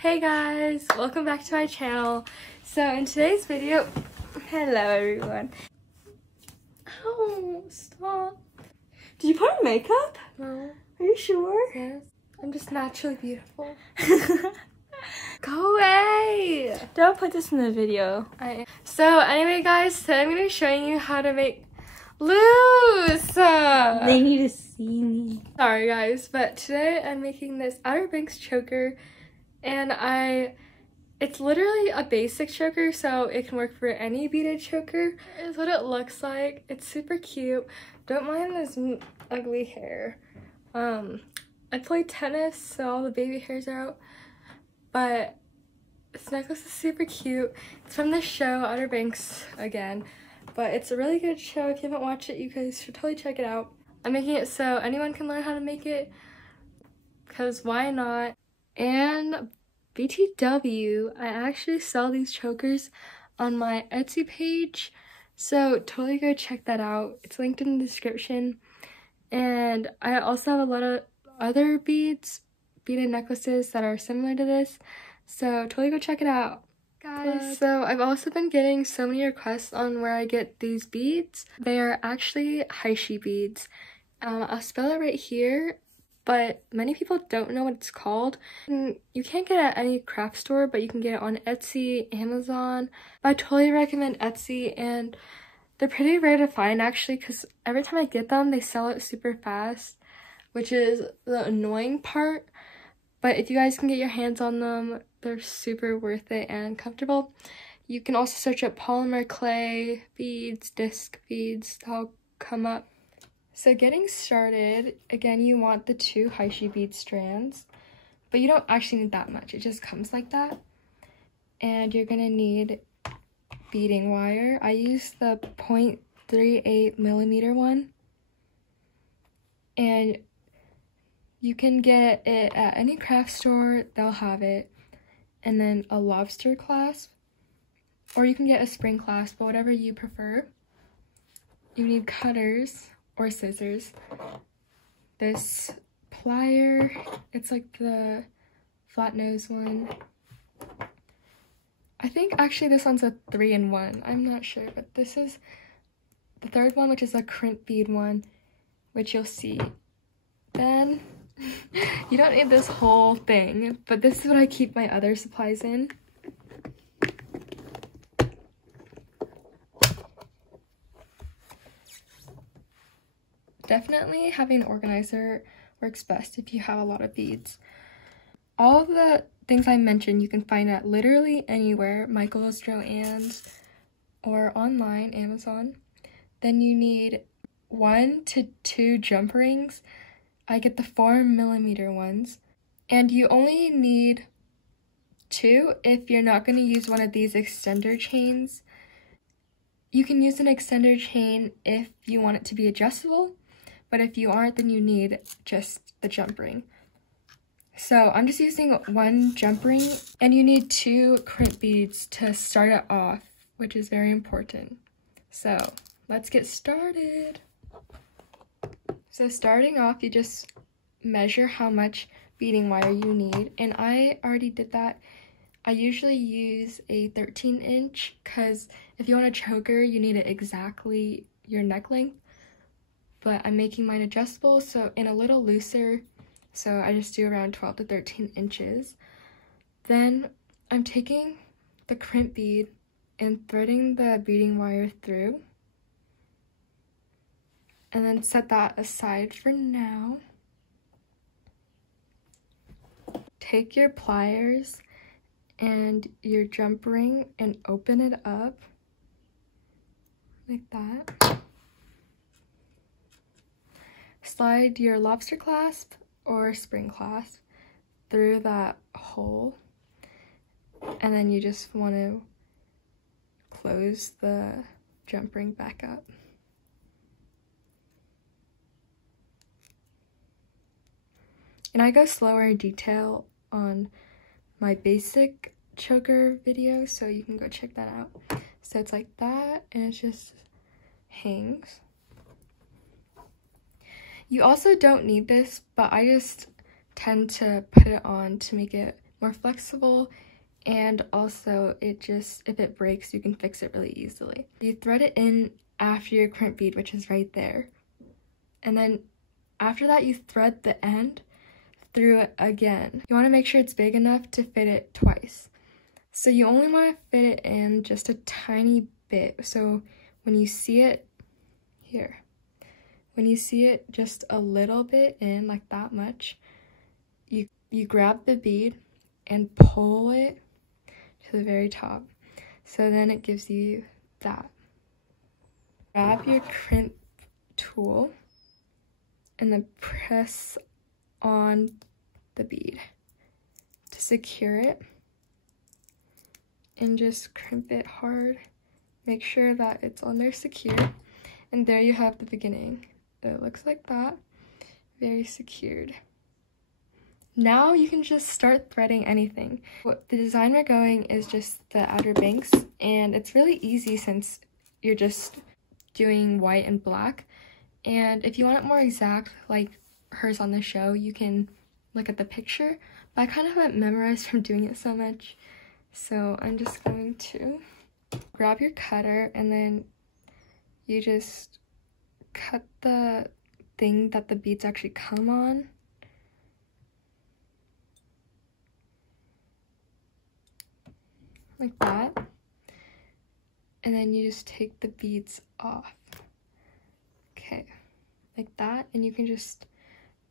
Hey guys, welcome back to my channel. So in today's video, hello everyone. Oh, stop. Did you put on makeup? No. Are you sure? Yes. I'm just naturally beautiful. Go away! Don't put this in the video. So anyway guys, today I'm going to be showing you how to make loose. They need to see me. Sorry guys, but today I'm making this Outer Banks choker, and it's literally a basic choker, so it can work for any beaded choker. Is what it looks like. It's super cute. Don't mind this ugly hair. I play tennis, so all the baby hairs are out, but this necklace is super cute. It's from the show Outer Banks again, but it's a really good show. If you haven't watched it, you guys should totally check it out. I'm making it so anyone can learn how to make it, because why not? And BTW, I actually sell these chokers on my Etsy page, so totally go check that out. It's linked in the description. And I also have a lot of other beaded necklaces that are similar to this, so totally go check it out. Guys, so I've also been getting so many requests on where I get these beads. They are actually heishi beads. I'll spell it right here, but many people don't know what it's called. You can't get it at any craft store, but you can get it on Etsy, Amazon. I totally recommend Etsy, and they're pretty rare to find actually, because every time I get them, they sell it super fast, which is the annoying part. But if you guys can get your hands on them, they're super worth it and comfortable. You can also search up polymer clay beads, disc beads, they'll come up. So getting started, again, you want the 2 heishi bead strands, but you don't actually need that much. It just comes like that. And you're gonna need beading wire. I use the 0.38 millimeter one. And you can get it at any craft store, they'll have it. And then a lobster clasp, or you can get a spring clasp, but whatever you prefer. You need cutters or scissors. This plier, it's like the flat nose one. I think actually this one's a 3-in-1, I'm not sure, but this is the third one, which is a crimp bead one, which you'll see. Then you don't need this whole thing, but this is what I keep my other supplies in. Definitely having an organizer works best if you have a lot of beads. All of the things I mentioned you can find at literally anywhere, Michael's, Joann's, or online, Amazon. Then you need 1 to 2 jump rings. I get the 4 millimeter ones. And you only need 2 if you're not going to use one of these extender chains. You can use an extender chain if you want it to be adjustable, but if you aren't, then you need just the jump ring. So I'm just using 1 jump ring, and you need 2 crimp beads to start it off, which is very important. So let's get started. So starting off, you just measure how much beading wire you need, and I already did that. I usually use a 13-inch because if you want a choker, you need it exactly your neck length. But I'm making mine adjustable, so in a little looser, so I just do around 12 to 13 inches. Then I'm taking the crimp bead and threading the beading wire through, and then set that aside for now. Take your pliers and your jump ring and open it up like that. Slide your lobster clasp or spring clasp through that hole, and then you just want to close the jump ring back up. And I go slower in detail on my basic choker video, so you can go check that out. So it's like that, and it just hangs. You also don't need this, but I just tend to put it on to make it more flexible, and also if it breaks, you can fix it really easily. You thread it in after your crimp bead, which is right there. And then after that, you thread the end through it again. You want to make sure it's big enough to fit it twice. So you only want to fit it in just a tiny bit. So when you see it here, when you see it just a little bit in, like that much, you grab the bead and pull it to the very top. So then it gives you that. Grab your crimp tool and then press on the bead to secure it, and just crimp it hard. Make sure that it's on there secure, and there you have the beginning. It looks like that, very secured. Now you can just start threading anything. The design we're going is just the Outer Banks, and it's really easy since you're just doing white and black. And if you want it more exact, like hers on the show, you can look at the picture, but I kind of have it memorized from doing it so much. So I'm just going to grab your cutter, and then you just cut the thing that the beads actually come on. Like that. And then you just take the beads off. Okay, like that. And you can just,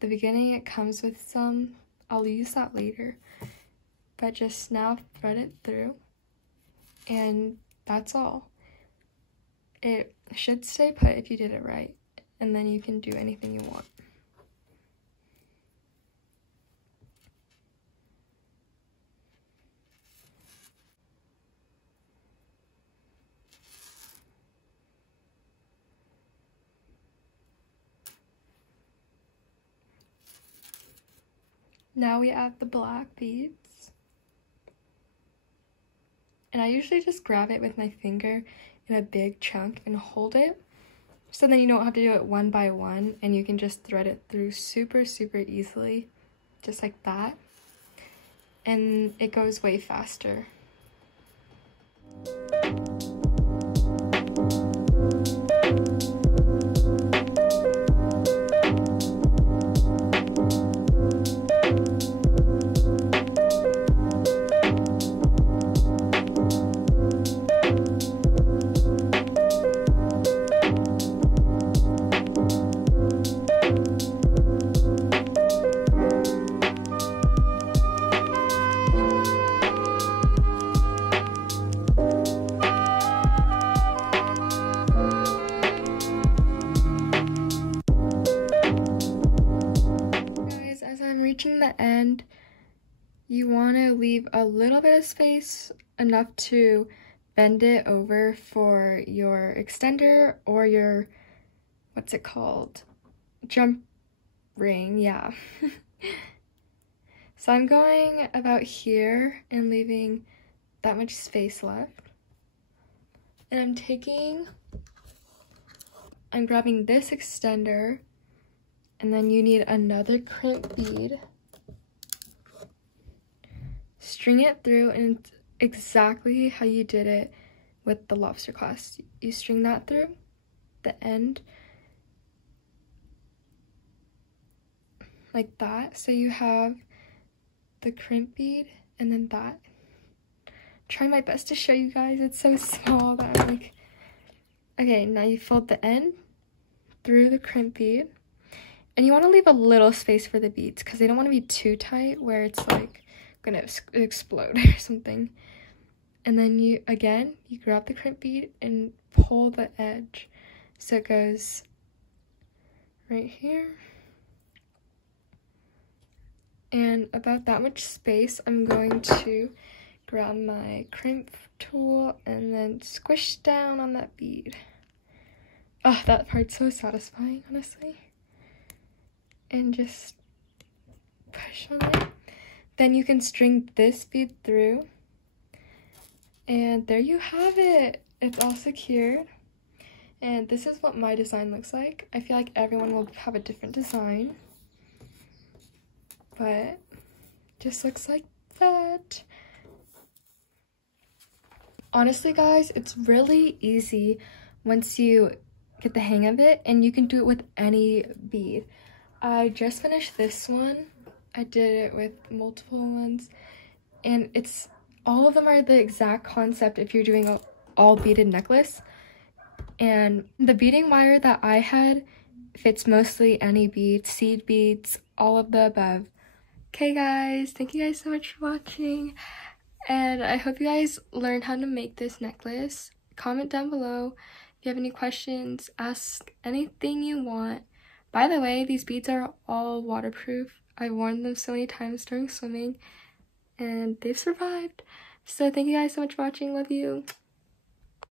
the beginning it comes with some, I'll use that later, but just now thread it through, and that's all. It should stay put if you did it right, and then you can do anything you want. Now we add the black beads, and I usually just grab it with my finger in a big chunk and hold it, so then you don't have to do it one by one, and you can just thread it through super easily, just like that, and it goes way faster. Reaching the end, you want to leave a little bit of space, enough to bend it over for your extender or your, what's it called, jump ring, yeah. So I'm going about here and leaving that much space left, and I'm grabbing this extender, and then you need another crimp bead. String it through, and it's exactly how you did it with the lobster class. You string that through the end like that. So you have the crimp bead and then that. Try my best to show you guys. It's so small that I'm like, okay, now you fold the end through the crimp bead. And you want to leave a little space for the beads because they don't want to be too tight where it's like gonna explode or something. And then you grab the crimp bead and pull the edge so it goes right here. And about that much space, I'm going to grab my crimp tool and then squish down on that bead. Oh, that part's so satisfying, honestly. And just push on it. Then you can string this bead through, and there you have it. It's all secured, and this is what my design looks like. I feel like everyone will have a different design, but just looks like set. Honestly guys, it's really easy once you get the hang of it, and you can do it with any bead. I just finished this one. I did it with multiple ones, and it's all of them are the exact concept if you're doing a all beaded necklace. And the beading wire that I had fits mostly any beads, seed beads, all of the above. Okay guys, thank you guys so much for watching, and I hope you guys learned how to make this necklace. Comment down below if you have any questions, ask anything you want. By the way, these beads are all waterproof. I've worn them so many times during swimming, and they've survived. So thank you guys so much for watching. Love you.